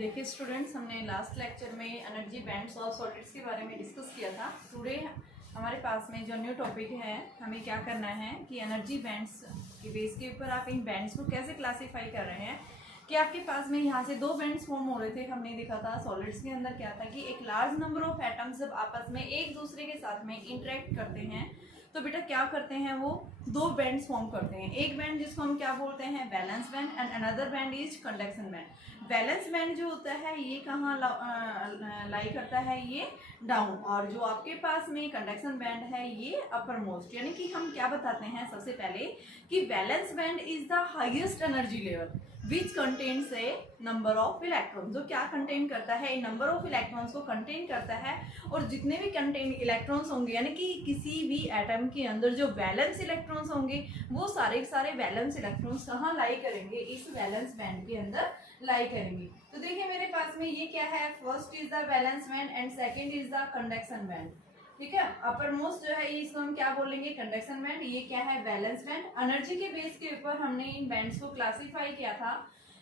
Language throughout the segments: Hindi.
देखिए स्टूडेंट्स, हमने लास्ट लेक्चर में एनर्जी बैंड्स और सॉलिड्स के बारे में डिस्कस किया था। टुडे हमारे पास में जो न्यू टॉपिक है, हमें क्या करना है कि एनर्जी बैंड्स के बेस के ऊपर आप इन बैंड्स को कैसे क्लासीफाई कर रहे हैं। कि आपके पास में यहाँ से दो बैंड्स फॉर्म हो रहे थे, हमने देखा था सॉलिड्स के अंदर क्या था कि एक लार्ज नंबर ऑफ एटम्स जब आपस में एक दूसरे के साथ में इंटरेक्ट करते हैं तो बेटा क्या करते हैं, वो दो बैंड्स फॉर्म करते हैं। एक बैंड जिसको हम क्या बोलते हैं, balance band, and another band is conduction band. Valence band जो होता है ये कहाँ लाई करता है, ये डाउन, और जो आपके पास में कंडक्शन बैंड है ये अपर मोस्ट। यानी कि हम क्या बताते हैं सबसे पहले कि balance band is the highest energy level which contains A number of electron. जो क्या कंटेन करता है, नंबर ऑफ इलेक्ट्रॉन्स को कंटेन करता है, और जितने भी कंटेन इलेक्ट्रॉन्स होंगे यानी कि किसी भी एटम के अंदर जो बैलेंस इलेक्ट्रॉन्स होंगे वो सारे सारे बैलेंस इलेक्ट्रॉन्स कहाँ लाई करेंगे, इस बैलेंस बैंड के अंदर लाई करेंगे। तो देखिए मेरे पास में ये क्या है, first is the balance band and second is the conduction band. ठीक है, अपर मोस्ट जो है ये इसको हम क्या बोलेंगे, कंडक्शन बैंड। ये क्या है, बैलेंस बैंड। एनर्जी के बेस के ऊपर हमने इन बैंड्स को क्लासिफाई किया था।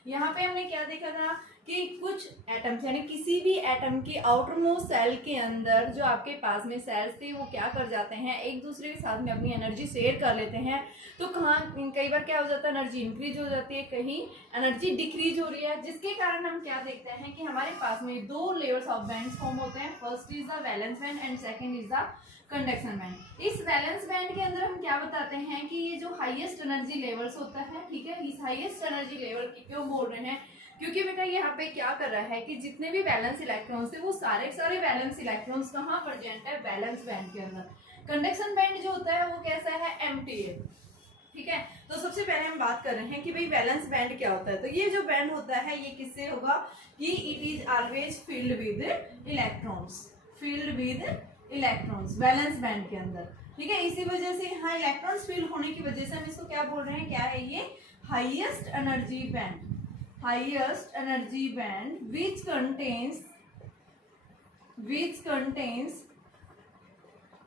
यहाँ पे हमने क्या देखा था कि कुछ एटम्स यानी किसी भी एटम के आउटर मोस्ट सेल के अंदर जो आपके पास में सेल्स थे वो क्या कर जाते हैं, एक दूसरे के साथ में अपनी एनर्जी शेयर कर लेते हैं। तो कहाँ कई बार क्या हो जाता है, एनर्जी इंक्रीज हो जाती है, कहीं एनर्जी डिक्रीज हो रही है, जिसके कारण हम क्या देखते हैं कि हमारे पास में दो लेयर्स ऑफ बैंड्स फॉर्म होते हैं। First is the balance band and second is the conduction band. इस बैलेंस बैंड के अंदर हम क्या बताते हैं कि ये जो हाईएस्ट एनर्जी लेवल्स होता है, ठीक है, इस हाईएस्ट एनर्जी लेवल की क्यों बोल रहे हैं, क्योंकि बेटा यहाँ पे क्या कर रहा है कि जितने भी बैलेंस इलेक्ट्रॉन्स थे वो सारे सारे बैलेंस इलेक्ट्रॉन्स कहाँ प्रेजेंट है, बैलेंस बैंड के अंदर। कंडक्शन बैंड जो होता है वो कैसा है, एम्प्टी है। ठीक है, तो सबसे पहले हम बात कर रहे हैं कि भाई बैलेंस बैंड क्या होता है। तो ये जो बैंड होता है ये किससे होगा कि it is always filled with electrons, filled with electrons balance band के अंदर। ठीक है, इसी वजह से यहाँ इलेक्ट्रॉन्स फिल्ड होने की वजह से हम इसको क्या बोल रहे हैं, क्या है ये, highest energy band, highest energy band which contains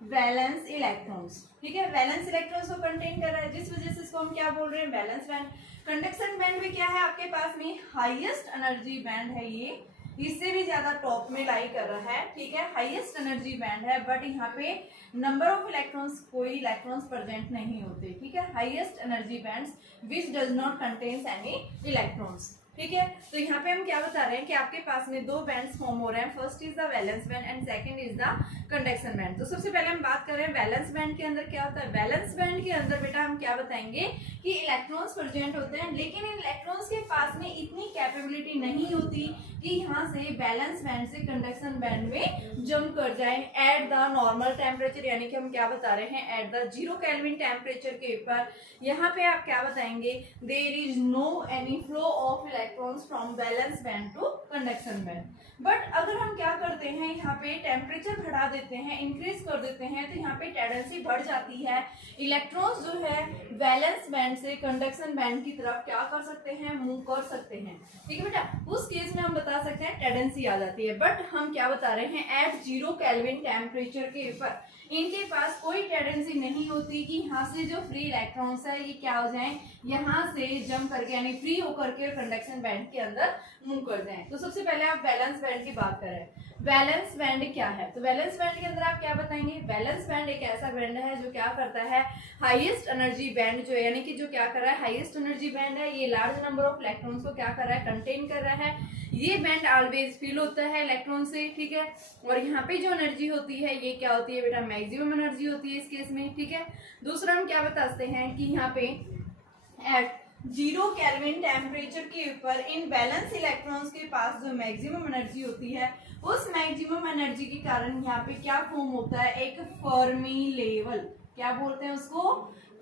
valence electrons. ठीक है, वैलेंस इलेक्ट्रॉन्स को कंटेन कर रहा है, जिस वजह से इसको हम क्या बोल रहे हैं, बैलेंस बैंड। कंडक्शन बैंड में क्या है आपके पास में, हाईएस्ट एनर्जी बैंड है, ये इससे भी ज्यादा टॉप में लाई कर रहा है। ठीक है, हाईएस्ट एनर्जी बैंड है, बट यहाँ पे नंबर ऑफ इलेक्ट्रॉन्स, कोई इलेक्ट्रॉन्स प्रेजेंट नहीं होते। ठीक है, highest energy bands which does not contains any electrons. ठीक है, तो यहाँ पे हम क्या बता रहे हैं कि आपके पास में दो बैंड्स फॉर्म हो रहे हैं। First is the valence band and second is the conduction band. तो सबसे पहले हम बात कर रहे हैं बैलेंस बैंड के अंदर क्या होता है। बैलेंस बैंड के अंदर बेटा हम क्या बताएंगे कि इलेक्ट्रॉन्स प्रेजेंट होते हैं, लेकिन इन इलेक्ट्रॉन्स के पास में इतनी कैपेबिलिटी नहीं होती कि यहाँ से बैलेंस बैंड से कंडक्शन बैंड में जंप कर जाए एट द नॉर्मल टेम्परेचर। यानी कि हम क्या बता रहे हैं, एट द 0 केल्विन टेम्परेचर के ऊपर यहाँ पे आप क्या बताएंगे, there is no any flow of electrons from valence band to conduction band. But अगर हम क्या करते हैं, यहाँ पे टेम्परेचर बढ़ा देते हैं, इंक्रीज कर देते हैं, तो यहाँ पे टेंडेंसी बढ़ जाती है, इलेक्ट्रॉन्स जो है बैलेंस बैंड से कंडक्शन बैंड की तरफ क्या कर सकते हैं, मूव कर सकते हैं। ठीक है बेटा, उस केस में हम बता सकते हैं टेंडेंसी आ जाती है। बट हम क्या बता रहे हैं, एट 0 केल्विन टेम्परेचर के ऊपर इनके पास कोई टेंडेंसी नहीं होती कि यहाँ से जो फ्री इलेक्ट्रॉन्स है ये क्या हो जाएं, यहाँ से जंप करके यानी फ्री होकर के कंडक्शन बैंड के अंदर मूव कर जाएं। तो सबसे पहले आप बैलेंस बैंड की बात करें, बैलेंस बैंड क्या है। तो बैलेंस बैंड के अंदर आप क्या बताएंगे, बैलेंस बैंड एक ऐसा बैंड है जो क्या करता है, हाईएस्ट एनर्जी बैंड जो है, यानी कि जो क्या कर रहा है, हाईएस्ट एनर्जी बैंड है, ये लार्ज नंबर ऑफ इलेक्ट्रॉन्स को क्या कर रहा है, कंटेन कर रहा है। ये बैंड ऑलवेज फिल होता है इलेक्ट्रॉन से। ठीक है, और यहाँ पे जो एनर्जी होती है ये क्या होती है बेटा, मैक्सिमम एनर्जी होती है इस केस में। ठीक है, दूसरा हम क्या बताते हैं कि यहाँ पे एट 0 केल्विन टेम्परेचर के ऊपर इन बैलेंस इलेक्ट्रॉन्स के पास जो मैक्सिमम एनर्जी होती है, उस मैक्सिमम एनर्जी के कारण यहाँ पे क्या फॉर्म होता है, एक फर्मी लेवल। क्या बोलते हैं उसको,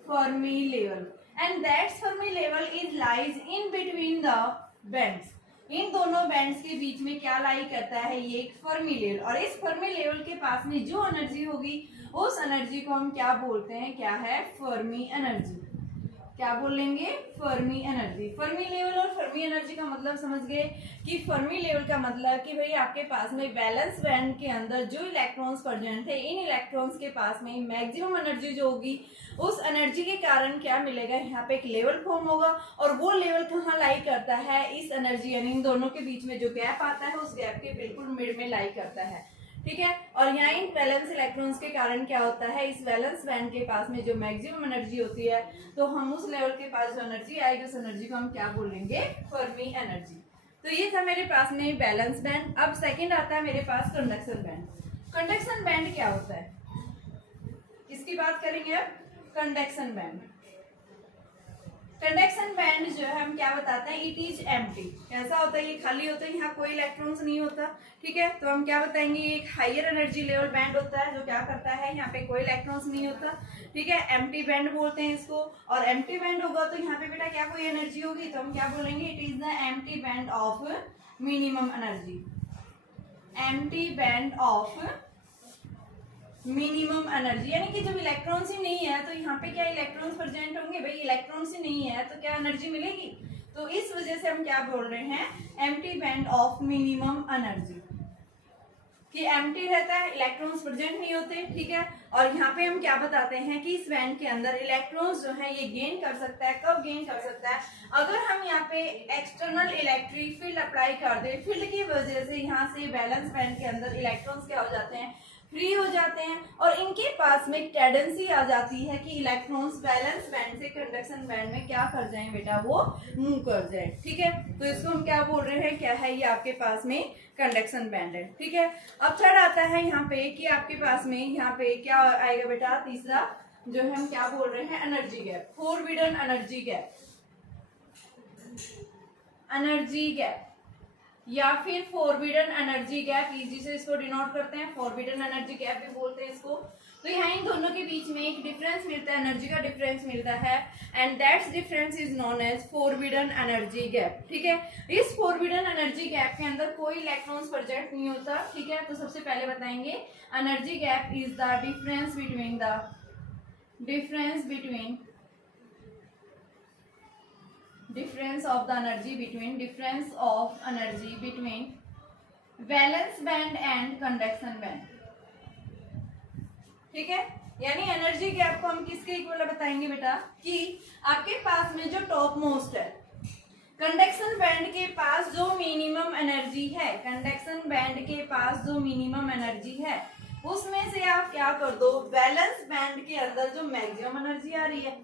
Fermi level. And that Fermi level is lies in between the bands. इन दोनों बैंड्स के बीच में क्या लाई करता है, ये एक फर्मी लेवल, और इस फर्मी लेवल के पास में जो एनर्जी होगी उस एनर्जी को हम क्या बोलते हैं, क्या है, फर्मी एनर्जी। क्या बोलेंगे, फर्मी एनर्जी। फर्मी लेवल और फर्मी एनर्जी का मतलब समझ गए कि फर्मी लेवल का मतलब कि भाई आपके पास में बैलेंस बैंड के अंदर जो इलेक्ट्रॉन्स प्रेजेंट थे, इन इलेक्ट्रॉन्स के पास में मैक्सिमम एनर्जी जो होगी, उस एनर्जी के कारण क्या मिलेगा, यहाँ पे एक लेवल फॉर्म होगा, और वो लेवल कहाँ लाई करता करता है इस एनर्जी यानी इन दोनों के बीच में जो गैप आता है उस गैप के बिल्कुल मिड में लाई करता है, ठीक है। और यहाँ इन वैलेंस इलेक्ट्रॉन्स के कारण क्या होता है, इस वैलेंस बैंड के पास में जो मैक्सिमम एनर्जी होती है, तो हम उस लेवल के पास जो एनर्जी आएगी उस एनर्जी को हम क्या बोलेंगे, फर्मी एनर्जी। तो ये था मेरे पास में बैलेंस बैंड। अब सेकंड आता है मेरे पास कंडक्शन बैंड। कंडक्शन बैंड क्या होता है, इसकी बात करेंगे अब। कंडक्शन बैंड, कंडक्शन बैंड जो है हम क्या बताते हैं, इट इज एम्प्टी। कैसा होता है, ये खाली होता है, यहाँ कोई इलेक्ट्रॉन्स नहीं होता, ठीक है। तो हम क्या बताएंगे, एक हायर एनर्जी लेवल बैंड होता है जो क्या करता है, यहाँ पे कोई इलेक्ट्रॉन्स नहीं होता, ठीक है। एम्प्टी बैंड बोलते हैं इसको। और एम्प्टी बैंड होगा तो यहाँ पे बेटा क्या कोई एनर्जी होगी, तो हम क्या बोलेंगे, it is the empty band of minimum energy. Empty band of minimum energy, यानी कि जब इलेक्ट्रॉन्स ही नहीं है तो यहाँ पे क्या इलेक्ट्रॉन्स प्रेजेंट होंगे, भाई इलेक्ट्रॉन्स ही नहीं है तो क्या एनर्जी मिलेगी। तो इस वजह से हम क्या बोल रहे हैं, empty band of minimum energy, कि एम्प्टी रहता है, इलेक्ट्रॉन्स प्रेजेंट नहीं होते, ठीक है। और यहाँ पे हम क्या बताते हैं कि इस बैंड के अंदर इलेक्ट्रॉन्स जो है ये गेन कर सकता है। कब गेन कर सकता है, अगर हम यहाँ पे एक्सटर्नल इलेक्ट्रिक फील्ड अप्लाई कर दे, फील्ड की वजह से यहाँ से बैलेंस बैंड के अंदर इलेक्ट्रॉन्स क्या हो जाते हैं, फ्री हो जाते हैं, और इनके पास में एक टेंडेंसी आ जाती है कि इलेक्ट्रॉन्स बैलेंस बैंड से कंडक्शन बैंड में क्या कर जाएं बेटा, वो मूव कर जाए, ठीक है। तो इसको हम क्या बोल रहे हैं, क्या है ये आपके पास में कंडक्शन बैंड है, ठीक है। अब थर्ड आता है यहाँ पे कि आपके पास में यहाँ पे क्या आएगा बेटा, तीसरा जो है हम क्या बोल रहे हैं, energy gap, forbidden energy gap, energy gap या फिर फॉरबिडन एनर्जी गैप, इजी से इसको डिनोट करते हैं, फॉरबिडन एनर्जी गैप भी बोलते हैं इसको। तो यहाँ इन दोनों के बीच में एक डिफरेंस मिलता है, एनर्जी का डिफरेंस मिलता है, and that's difference is known as forbidden energy gap, ठीक है। इस फॉरबिडन एनर्जी गैप के अंदर कोई इलेक्ट्रॉन्स प्रेजेंट नहीं होता, ठीक है। तो सबसे पहले बताएंगे, energy gap is the difference between difference of energy between valence band and conduction band, ठीक है। यानी एनर्जी गैप को हम किसके इक्वल बताएंगे बेटा, कि आपके पास में जो टॉप मोस्ट है कंडक्शन बैंड के पास जो मिनिमम एनर्जी है, कंडक्शन बैंड के पास जो मिनिमम एनर्जी है उसमें से आप क्या कर दो, बैलेंस बैंड के अंदर जो मैक्सिमम एनर्जी आ रही है,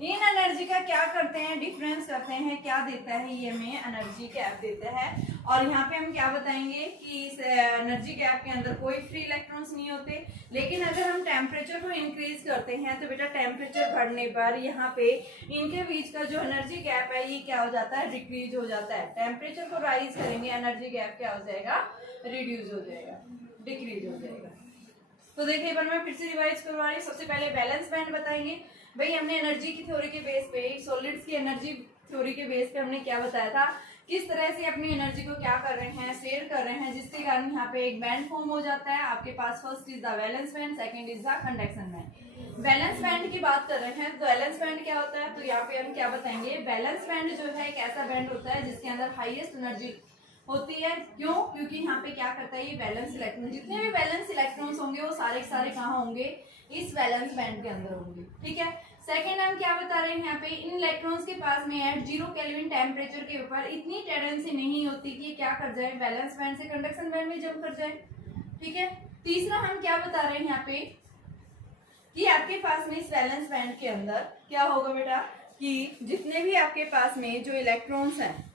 इन एनर्जी का क्या करते हैं, डिफरेंस करते हैं, क्या देता है ये हमें एनर्जी गैप देता है। और यहाँ पे हम क्या बताएंगे कि इस एनर्जी गैप के अंदर कोई फ्री इलेक्ट्रॉन्स नहीं होते, लेकिन अगर हम टेम्परेचर को इंक्रीज करते हैं तो बेटा टेम्परेचर बढ़ने पर यहाँ पे इनके बीच का जो एनर्जी गैप है ये क्या हो जाता है, डिक्रीज हो जाता है। टेम्परेचर को राइज करेंगे, एनर्जी गैप क्या हो जाएगा, रिड्यूस हो जाएगा, डिक्रीज हो जाएगा। तो देखिए एक बार मैं फिर से रिवाइज करवा रही हूँ। सबसे पहले बैलेंस बैंड बताएंगे, भाई हमने एनर्जी की थ्योरी के बेस पे, सॉलिड्स की एनर्जी थ्योरी के बेस पे हमने क्या बताया था, किस तरह से अपनी एनर्जी को क्या कर रहे हैं, शेयर कर रहे हैं, जिसके कारण यहाँ पे एक बैंड फॉर्म हो जाता है आपके पास। First is the valence band, second is the conduction band. Valence band की बात कर रहे हैं तो बैलेंस बैंड क्या होता है, तो यहाँ पे हम क्या बताएंगे, बैलेंस बैंड जो है एक ऐसा बैंड होता है जिसके अंदर हाईएस्ट एनर्जी होती है। क्यों, क्योंकि यहाँ पे क्या करता है ये बैलेंस इलेक्ट्रॉन, जितने भी बैलेंस इलेक्ट्रॉन्स होंगे वो सारे के सारे कहाँ होंगे, इस बैलेंस बैंड के अंदर होंगे, ठीक है। सेकेंड हम क्या बता रहे हैं, यहाँ पे इन इलेक्ट्रॉन्स के पास में एट 0 केल्विन टेम्परेचर के ऊपर इतनी टेंडेंसी नहीं होती कि क्या कर जाए, बैलेंस बैंड से कंडक्शन बैंड में जंप कर जाए, ठीक है। तीसरा हम क्या बता रहे हैं यहाँ पे कि आपके पास में इस बैलेंस बैंड के अंदर क्या होगा बेटा, कि जितने भी आपके पास में जो इलेक्ट्रॉन्स हैं,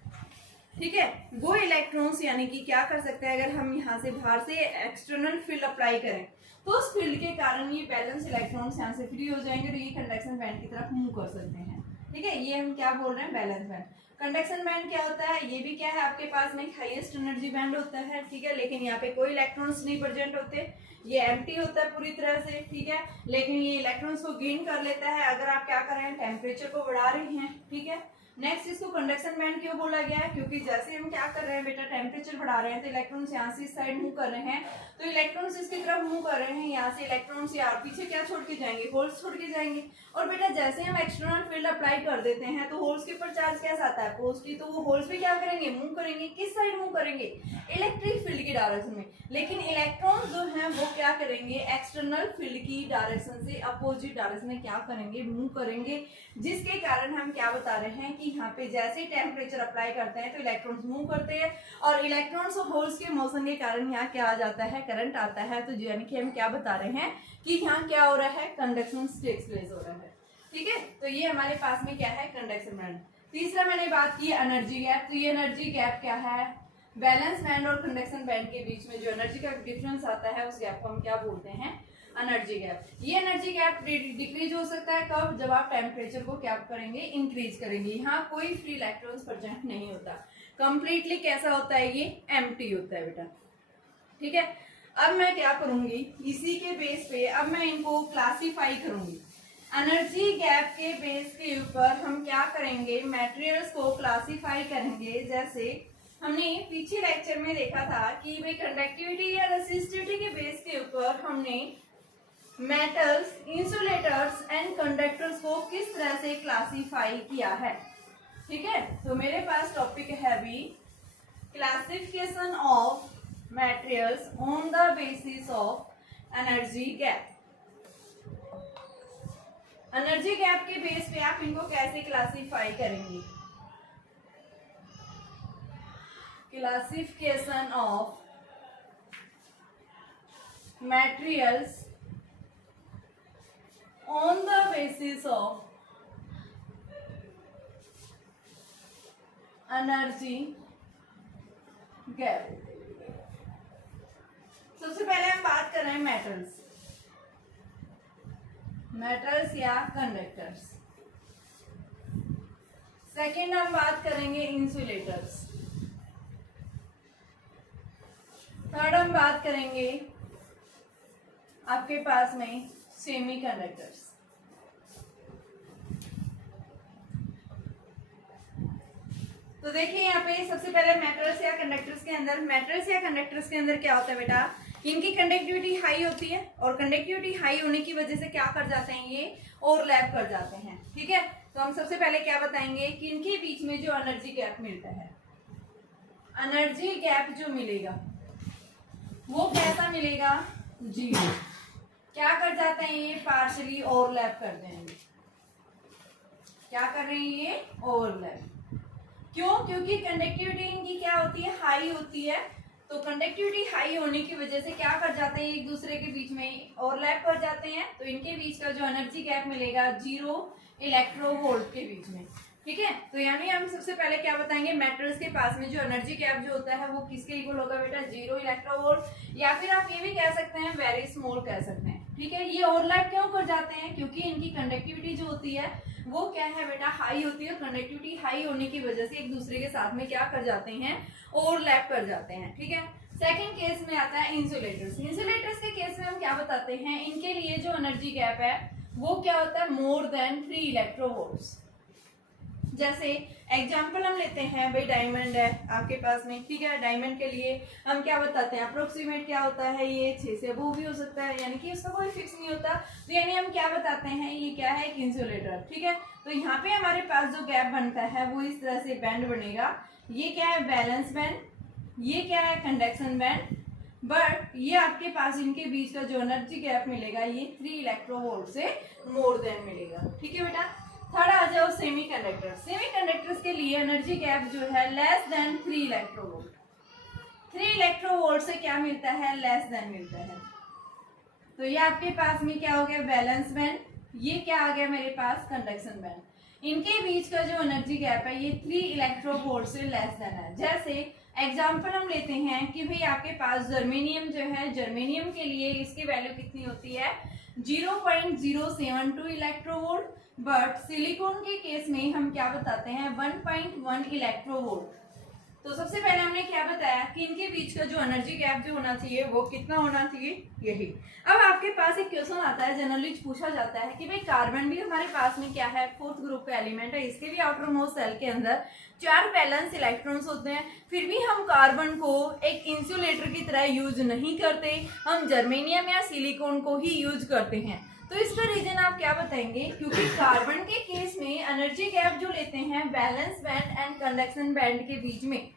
ठीक है, वो इलेक्ट्रॉन्स यानी कि क्या कर सकते हैं, अगर हम यहाँ से बाहर से एक्सटर्नल फील्ड अप्लाई करें तो उस फील्ड के कारण ये बैलेंस इलेक्ट्रॉन्स यहाँ से फ्री हो जाएंगे और ये कंडक्शन बैंड की तरफ मूव कर सकते हैं, ठीक है। ये हम क्या बोल रहे हैं, बैलेंस बैंड। कंडक्शन बैंड क्या होता है, ये भी क्या है आपके पास में हाईएस्ट एनर्जी बैंड होता है, ठीक है, लेकिन यहाँ पे कोई इलेक्ट्रॉन्स नहीं प्रेजेंट होते, ये एम्प्टी होता है पूरी तरह से, ठीक है, लेकिन ये इलेक्ट्रॉन्स को गेन कर लेता है अगर आप क्या कर रहे हैं, टेम्परेचर को बढ़ा रहे हैं, ठीक है। नेक्स्ट इसको कंडक्शन बैंड क्यों बोला गया है, क्योंकि जैसे हम क्या कर रहे हैं बेटा, टेम्परेचर बढ़ा रहे हैं तो इलेक्ट्रॉन्स यहाँ से इस साइड मूव कर रहे हैं, तो इलेक्ट्रॉन्स इसकी तरफ मूव कर रहे हैं, यहाँ से इलेक्ट्रॉन्स यार पीछे क्या छोड़ के जाएंगे, होल्स छोड़ के जाएंगे। और बेटा जैसे हम एक्सटर्नल फील्ड अप्लाई कर देते हैं तो होल्स के ऊपर चार्ज कैसा आता है, पॉजिटिव, तो वो होल्स भी क्या करेंगे, मूव करेंगे, किस साइड मूव करेंगे, इलेक्ट्रिक फील्ड की डायरेक्शन में। लेकिन इलेक्ट्रॉन जो है वो क्या करेंगे, एक्सटर्नल फील्ड की डायरेक्शन से अपोजिट डायरेक्शन में क्या करेंगे, मूव करेंगे, जिसके कारण हम क्या बता रहे हैं कि कि यहाँ पे जैसे ही टेम्परेचर अप्लाई करते हैं तो इलेक्ट्रॉन्स मूव करते हैं और इलेक्ट्रॉन्स और होल्स के मोशन के कारण यहाँ क्या आ जाता है, करंट आता है। तो यानी कि हम क्या बता रहे हैं कि यहाँ क्या हो रहा है, कंडक्शन टेक्स प्लेस हो रहा है। ठीक है, तो ये हमारे पास में क्या है, कंडक्शन बैंड। तीसरा मैंने बात की एनर्जी गैप। तो ये एनर्जी गैप क्या है, बैलेंस बैंड और कंडक्शन बैंड के बीच में जो एनर्जी का डिफरेंस आता है उस गैप को हम क्या बोलते हैं, एनर्जी गैप। ये एनर्जी गैप डिक्रीज हो सकता है कब, जब आप टेम्परेचर को क्या करेंगे, इंक्रीज करेंगे। यहाँ कोई फ्री इलेक्ट्रॉन्स प्रेजेंट नहीं होता, कंप्लीटली कैसा होता है, ये एम्प्टी होता है बेटा। ठीक है, अब मैं क्या करूंगी, इसी के बेस पे अब मैं इनको क्लासीफाई करूंगी। एनर्जी गैप के बेस के ऊपर हम क्या करेंगे, मटेरियल्स को क्लासीफाई करेंगे। जैसे हमने पीछे लेक्चर में देखा था कि भाई कंडक्टिविटी या रेसिस्टिविटी के बेस के ऊपर हमने मेटल्स, इंसुलेटर्स एंड कंडक्टर्स को किस तरह से क्लासीफाई किया है। ठीक है, तो मेरे पास टॉपिक है अभी classification of materials on the basis of energy gap. Energy gap के बेस पे आप इनको कैसे क्लासीफाई करेंगे, classification of materials on the basis of energy gap। सबसे पहले हम बात कर रहे हैं मेटल्स, मेटल्स या कंडक्टर्स। सेकेंड हम बात करेंगे इंसुलेटर्स। थर्ड हम बात करेंगे आपके पास में सेमी कंडक्टर्स। तो देखिए यहाँ पे सबसे पहले मेटल्स या कंडक्टर्स के अंदर, मेटल्स या कंडक्टर्स के अंदर क्या होता है बेटा, इनकी कंडक्टिविटी हाई होती है और कंडक्टिविटी हाई होने की वजह से क्या कर जाते हैं, ये ओवरलैप कर जाते हैं। ठीक है, तो हम सबसे पहले क्या बताएंगे कि इनके बीच में जो एनर्जी गैप मिलता है, एनर्जी गैप जो मिलेगा वो कैसा मिलेगा, जीरो। क्या कर जाते हैं, ये पार्शली ओवरलैप कर देंगे। क्या कर रहे हैं, ये ओवरलैप। क्यों, क्योंकि कंडक्टिविटी इनकी क्या होती है, हाई होती है। तो कंडक्टिविटी हाई होने की वजह से क्या कर जाते हैं, एक दूसरे के बीच में ओवरलैप कर जाते हैं। तो इनके बीच का जो एनर्जी गैप मिलेगा, 0 इलेक्ट्रोवोल्ट के बीच में। ठीक है, तो यानी हम सबसे पहले क्या बताएंगे, मेटल्स के पास में जो एनर्जी गैप जो होता है वो किसके इक्वल होगा बेटा, 0 इलेक्ट्रोवोल्ट, या फिर आप ये भी कह सकते हैं वेरी स्मॉल कह सकते हैं। ठीक है, ये ओवरलैप क्यों कर जाते हैं, क्योंकि इनकी कंडक्टिविटी जो होती है वो क्या है बेटा, हाई होती है। कंडक्टिविटी हाई होने की वजह से एक दूसरे के साथ में क्या कर जाते हैं, ओवरलैप कर जाते हैं। ठीक है, सेकंड केस में आता है इंसुलेटर्स। इंसुलेटर्स के केस में हम क्या बताते हैं, इनके लिए जो एनर्जी गैप है वो क्या होता है, मोर देन 3 इलेक्ट्रोवोल्ट्स। जैसे एग्जाम्पल हम लेते हैं, भाई डायमंड है आपके पास में। ठीक है, डायमंड के लिए हम क्या बताते हैं, अप्रोक्सीमेट क्या होता है, ये 6 से अबव भी हो सकता है, यानी कि उसका कोई फिक्स नहीं होता। तो यानी हम क्या बताते हैं, ये क्या है, एक इंसुलेटर। ठीक है, तो यहाँ पे हमारे पास जो गैप बनता है वो इस तरह से बैंड बनेगा। ये क्या है, बैलेंस बैंड, ये क्या है, कंडक्शन बैंड। बट ये आपके पास इनके बीच का जो एनर्जी गैप मिलेगा ये 3 इलेक्ट्रोवोल्ट से मोर देन मिलेगा। ठीक है बेटा, थर्ड आ जाओ सेमी कंडक्टर। सेमी कंडक्टर्स के लिए एनर्जी गैप जो है लेस देन 3 इलेक्ट्रोवोल्ट। 3 इलेक्ट्रोवोल्ट से क्या मिलता है, लेस देन मिलता है। तो ये आपके पास में क्या हो गया, बैलेंस बैंड। ये क्या आ गया मेरे पास, कंडक्शन बैंड। इनके बीच का जो एनर्जी गैप है ये 3 इलेक्ट्रोवोल्ट से लेस देन है। जैसे एग्जाम्पल हम लेते हैं कि भाई आपके पास जर्मेनियम जो है, जर्मेनियम के लिए इसकी वैल्यू कितनी होती है, 0.072 इलेक्ट्रोवोल्ट। बट सिलिकॉन के केस में हम क्या बताते हैं, 1.1 इलेक्ट्रोवोल्ट। तो सबसे पहले हमने क्या बताया कि इनके बीच का जो एनर्जी गैप जो होना चाहिए वो कितना होना चाहिए, यही। अब आपके पास एक क्वेश्चन आता है, जनरली पूछा जाता है कि भाई कार्बन भी हमारे पास में क्या है, 4th ग्रुप का एलिमेंट है, इसके भी आउटर मोस्ट सेल के अंदर 4 वैलेंस इलेक्ट्रॉन्स होते हैं। फिर भी हम कार्बन को एक इंसुलेटर की तरह यूज नहीं करते, हम जर्मेनियम या सिलिकॉन को ही यूज करते हैं। तो इसका रीजन आप क्या बताएंगे, क्योंकि कार्बन के केस में एनर्जी गैप जो लेते हैं valence band and conduction band के बीच में,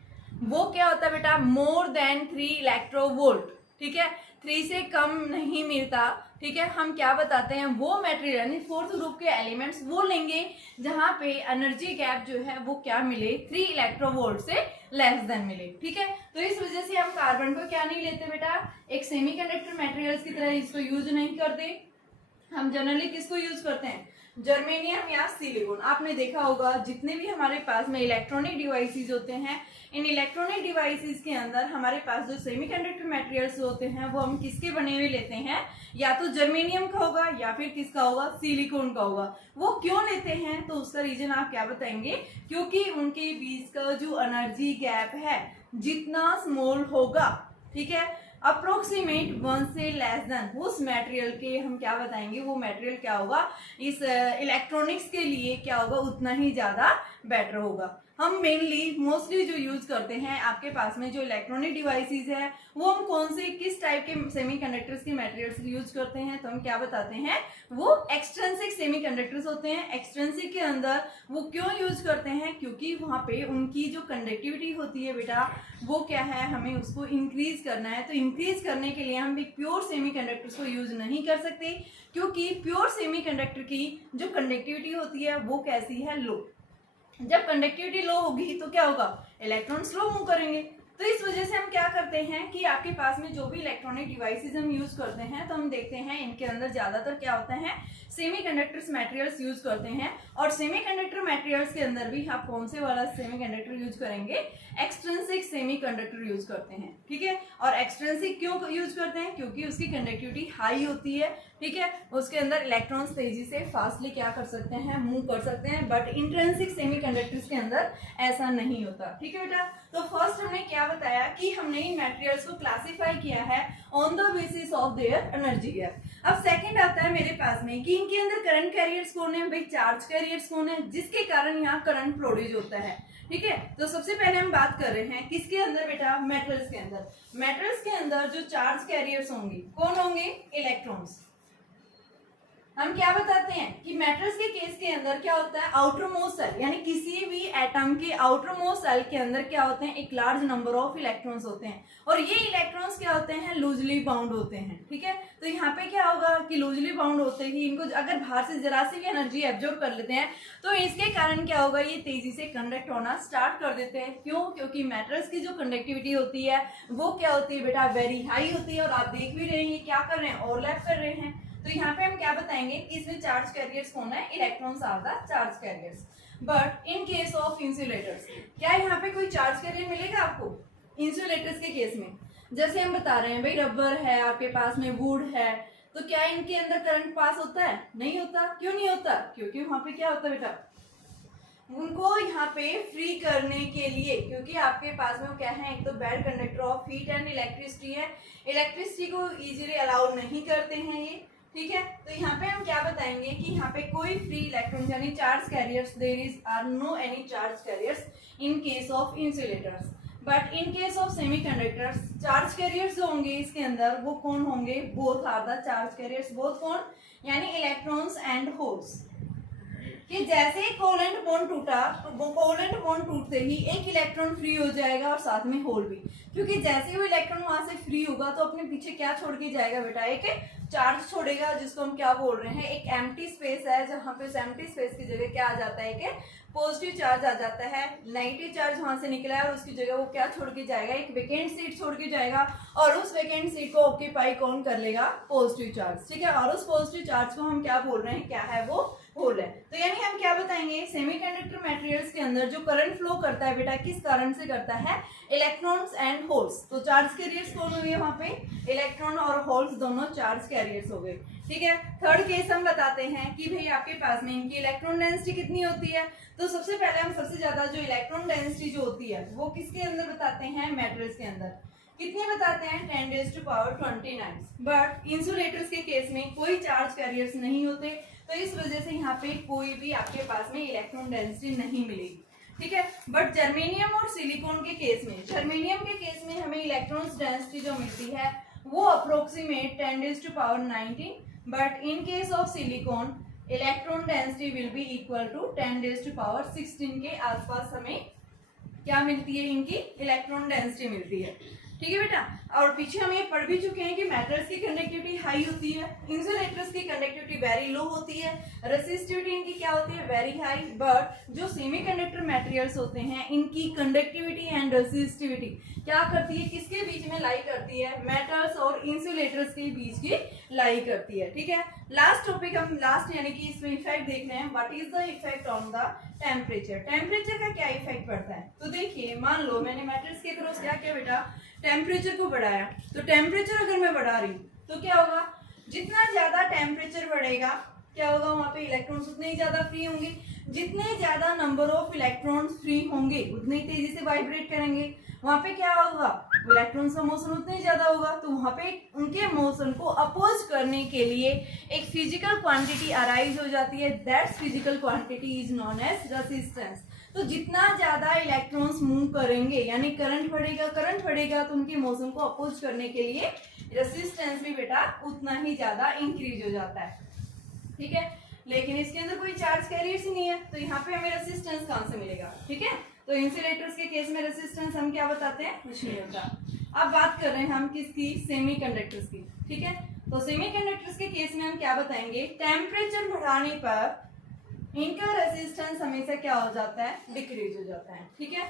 वो क्या होता है बेटा, मोर देन 3 इलेक्ट्रोवोल्ट। ठीक है, 3 से कम नहीं मिलता, ठीक है, हम क्या बताते हैं, वो मटेरियल यानी फोर्थ ग्रुप के एलिमेंट्स वो लेंगे जहां पे एनर्जी गैप जो है वो क्या मिले, 3 इलेक्ट्रोवोल्ट से लेस देन मिले, ठीक है। तो इस वजह से हम कार्बन को क्या नहीं लेते बेटा, एक सेमीकंडक्टर मटेरियल्स की तरह इसको यूज नहीं करते। हम जनरली किसको यूज करते हैं, जर्मेनियम या सिलिकॉन। आपने देखा होगा जितने भी हमारे पास में इलेक्ट्रॉनिक डिवाइसेस होते हैं, इन इलेक्ट्रॉनिक डिवाइसेस के अंदर हमारे पास जो सेमीकंडक्टर मटेरियल्स होते हैं वो हम किसके बने हुए लेते हैं, या तो जर्मेनियम का होगा या फिर किसका होगा, सिलिकॉन का होगा। वो क्यों लेते हैं, तो उसका रीजन आप क्या बताएंगे, क्योंकि उनके बीच का जो एनर्जी गैप है जितना स्मॉल होगा, ठीक है, अप्रोक्सीमेट 1 से लेस देन, उस मटेरियल के हम क्या बताएंगे, वो मटेरियल क्या होगा, इस इलेक्ट्रॉनिक्स के लिए क्या होगा, उतना ही ज्यादा बेटर होगा। हम मेनली मोस्टली जो यूज करते हैं आपके पास में जो इलेक्ट्रॉनिक डिवाइसेस है वो हम कौन से किस टाइप के सेमीकंडक्टर्स के मटेरियल्स यूज करते हैं, तो हम क्या बताते हैं, वो एक्सट्रिंसिक सेमीकंडक्टर्स होते हैं। एक्सट्रिंसिक के अंदर वो क्यों यूज करते हैं, क्योंकि वहां पे उनकी जो कंडक्टिविटी होती है बेटा वो क्या है, हमें उसको इंक्रीज करना है। तो इंक्रीज करने के लिए हम एक प्योर सेमीकंडक्टर्स को यूज नहीं कर सकते, क्योंकि प्योर सेमीकंडक्टर की जो कंडक्टिविटी होती है वो कैसी है, लो। जब कंडक्टिविटी लो होगी तो क्या होगा, इलेक्ट्रॉन स्लो मूव करेंगे। तो इस वजह से हम क्या करते हैं कि आपके पास में जो भी इलेक्ट्रॉनिक डिवाइसेस हम यूज करते हैं तो हम देखते हैं इनके अंदर ज्यादातर क्या होता है, सेमीकंडक्टर्स मटेरियल्स यूज करते हैं। और सेमीकंडक्टर मटेरियल्स के अंदर भी आप कौन से वाला सेमीकंडक्टर यूज करेंगे, एक्सट्रिंसिक सेमीकंडक्टर यूज करते हैं, ठीक है। और एक्सट्रिंसिक क्यों यूज करते हैं, क्योंकि उसकी कंडक्टिविटी हाई होती है, ठीक है, उसके अंदर इलेक्ट्रॉन्स तेजी से फास्टली क्या कर सकते हैं, मूव कर सकते हैं। बट इंट्रिंसिक सेमीकंडक्टर्स के अंदर ऐसा नहीं होता, ठीक है बेटा। तो फर्स्ट हमने क्या बताया कि हमने इन मटेरियल्स को क्लासिफाई किया है on the basis of their energy gap. अब सेकंड आता है मेरे पास में कि इनके अंदर करंट कैरियर्स कौन है, भाई चार्ज कैरियर्स कौन है, जिसके कारण यहाँ करंट प्रोड्यूस होता है, ठीक है। तो सबसे पहले हम बात कर रहे हैं किसके अंदर बेटा, मेटल्स के अंदर। मेटल्स के अंदर जो चार्ज कैरियर्स होंगे कौन होंगे, इलेक्ट्रॉन्स। हम क्या बताते हैं कि मेटल्स के केस के अंदर क्या होता है, आउटर मोस्ट सेल यानी किसी भी एटम के आउटर मोस्ट सेल के अंदर क्या होते हैं, एक लार्ज नंबर ऑफ इलेक्ट्रॉन्स होते हैं। और ये इलेक्ट्रॉन्स क्या होते हैं, लूजली बाउंड होते हैं, ठीक है। तो यहाँ पे क्या होगा कि लूजली बाउंड होते ही इनको अगर बाहर से जरा सी भी एनर्जी एब्जॉर्ब कर लेते हैं तो इसके कारण क्या होगा, ये तेजी से कंडक्ट होना स्टार्ट कर देते हैं। क्यों, क्योंकि मेटल्स की जो कंडक्टिविटी होती है वो क्या होती है बेटा, वेरी हाई होती है। और आप देख भी रहे हैं ये क्या कर रहे हैं, ओवरलैप कर रहे हैं। तो यहाँ पे हम क्या बताएंगे कि इसमें चार्ज कैरियर्स कौन है, electrons are the charge carriers. But in case of insulators, क्या यहाँ पे कोई चार्ज कैरियर मिलेगा आपको इंसुलेटर्स के केस में? जैसे हम बता रहे हैं भाई रबर है आपके पास में, वुड है, तो क्या इनके अंदर करंट पास होता है? नहीं होता। क्यों नहीं होता? क्योंकि वहां पे क्या होता है बेटा, उनको यहाँ पे फ्री करने के लिए, क्योंकि आपके पास में वो क्या है, एक तो bad conductor of heat and electricity है, इलेक्ट्रिसिटी को इजीली अलाउ नहीं करते हैं ये, ठीक है। तो यहाँ पे हम क्या बताएंगे कि यहाँ पे कोई फ्री इलेक्ट्रॉन यानी charge carriers, there is are no any charge carriers in case of insulators. But in case of semiconductors charge carriers जो होंगे इसके अंदर वो कौन होंगे, both are the charge carriers. Both कौन, यानी इलेक्ट्रॉन्स एंड होल्स। कि जैसे ही कोवेलेंट बॉन्ड टूटा तो कोवेलेंट बॉन्ड टूटते ही एक इलेक्ट्रॉन फ्री हो जाएगा और साथ में होल भी, क्योंकि जैसे ही वो इलेक्ट्रॉन वहां से फ्री होगा तो अपने पीछे क्या छोड़ के जाएगा बेटा, एक चार्ज छोड़ेगा, जिसको हम क्या बोल रहे हैं, एक एम्प्टी स्पेस है, जहां पे उस एम्प्टी स्पेस की जगह क्या आ जाता है, एक पॉजिटिव चार्ज आ जाता है। नेगेटिव चार्ज वहां से निकला है और उसकी जगह वो क्या छोड़ के जाएगा, एक वेकेंट सीट छोड़ के जाएगा। और उस वेकेंट सीट को ऑक्यूपाई कौन कर लेगा, पॉजिटिव चार्ज, ठीक है। और उस पॉजिटिव चार्ज को हम क्या बोल रहे हैं, क्या है वो, होल है। तो यानी हम क्या बताएंगे, सेमीकंडक्टर मटेरियल्स के अंदर जो करंट फ्लो करता है बेटा, किस कारण से करता है, इलेक्ट्रॉन्स एंड होल्स। तो चार्ज कैरियर्स कौन हुए वहां पे, इलेक्ट्रॉन और होल्स दोनों चार्ज कैरियर्स हो गए, ठीक है। थर्ड केस हम बताते हैं कि भाई आपके पास में इनकी इलेक्ट्रॉन डेंसिटी कितनी होती है। तो सबसे पहले हम सबसे ज्यादा जो इलेक्ट्रॉन डेंसिटी जो होती है वो किसके अंदर बताते हैं, मेटल्स के अंदर। कितने बताते हैं, 10⁻²৯। बट इंसुलेटर्स के केस में कोई चार्ज कैरियर्स नहीं होते, तो इस वजह से यहाँ पे कोई भी आपके पास में इलेक्ट्रॉन डेंसिटी नहीं मिलेगी, ठीक है। बट जर्मेनियम और सिलिकॉन के केस में, जर्मेनियम के केस में हमें इलेक्ट्रॉन डेंसिटी जो मिलती है वो approximate 10⁻19। But in case of silicon electron density will be equal to 10⁻16 के आसपास हमें क्या मिलती है, इनकी इलेक्ट्रॉन डेंसिटी मिलती है। ठीक है बेटा। और पीछे हम ये पढ़ भी चुके हैं कि मेटल्स की कंडक्टिविटी हाई होती है, इंसुलेटर्स की कंडक्टिविटी वेरी लो होती है, रेसिस्टिविटी इनकी क्या होती है, वेरी हाई। बट जो सेमीकंडक्टर मटेरियल्स होते हैं इनकी कंडक्टिविटी एंड रेसिस्टिविटी क्या करती है, किसके बीच में लाई करती है, मेटल्स और इंसुलेटर्स के बीच की लाई करती है। ठीक है, लास्ट टॉपिक हम लास्ट यानी कि इसमें इफेक्ट देख रहे हैं, what is the effect on the temperature. Temperature का क्या इफेक्ट पड़ता है, तो देखिए मान लो मैंने मेटल्स के क्रॉस क्या किया बेटा, टेम्परेचर को बढ़ाया। तो टेम्परेचर अगर मैं बढ़ा रही हूँ तो क्या होगा, जितना ज्यादा टेम्परेचर बढ़ेगा क्या होगा, वहां पे इलेक्ट्रॉन्स उतने ही ज्यादा फ्री होंगे। जितने ज्यादा नंबर ऑफ इलेक्ट्रॉन्स फ्री होंगे उतने ही तेजी से वाइब्रेट करेंगे। वहां पे क्या होगा, इलेक्ट्रॉन्स का मोशन उतना ही ज्यादा होगा। तो वहां पे उनके मोशन को अपोज करने के लिए एक फिजिकल क्वांटिटी अराइज हो जाती है, that's physical quantity is known as resistance. तो जितना ज्यादा इलेक्ट्रॉन्स मूव करेंगे यानी करंट बढ़ेगा तो उनके मोशन को अपोज करने के लिए रेसिस्टेंस भी बेटा उतना ही ज्यादा इंक्रीज हो जाता है। ठीक है, लेकिन इसके अंदर कोई चार्ज कैरियर्स ही नहीं है, तो यहाँ पे हमें रेसिस्टेंस कहाँ से मिलेगा। ठीक है, तो इंसुलेटर्स के केस में रेसिस्टेंस हम क्या बताते हैं, कुछ नहीं होता। अब बात कर रहे हैं हम किसकी, सेमीकंडक्टर्स की। ठीक है, तो सेमीकंडक्टर्स के केस में हम क्या बताएंगे, टेम्परेचर बढ़ाने पर इनका रेसिस्टेंस हमेशा क्या हो जाता है, डिक्रीज हो जाता है। ठीक है,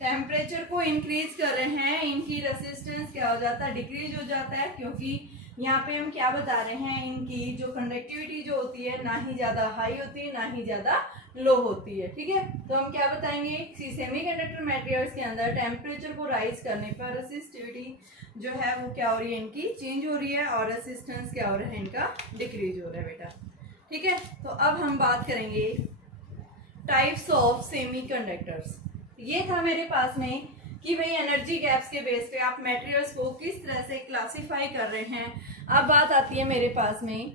टेम्परेचर को इंक्रीज कर रहे हैं, इनकी रेसिस्टेंस क्या हो जाता है, डिक्रीज हो जाता है, क्योंकि यहाँ पे हम क्या बता रहे हैं, इनकी जो कंडक्टिविटी जो होती है ना ही ज्यादा हाई होती है ना ही ज्यादा लो होती है। ठीक है, तो हम क्या बताएंगे, सेमीकंडक्टर मटेरियल्स के अंदर टेम्परेचर को राइज करने पर रेसिस्टिविटी जो है वो क्या हो रही है, इनकी चेंज हो रही है और रेसिस्टेंस क्या हो रहा है, इनका डिक्रीज हो रहा है बेटा। ठीक है, तो अब हम बात करेंगे टाइप्स ऑफ सेमीकंडक्टर्स। ये था मेरे पास में कि भाई एनर्जी गैप्स के बेस पे आप मटेरियल्स को किस तरह से क्लासिफाई कर रहे हैं। अब बात आती है मेरे पास में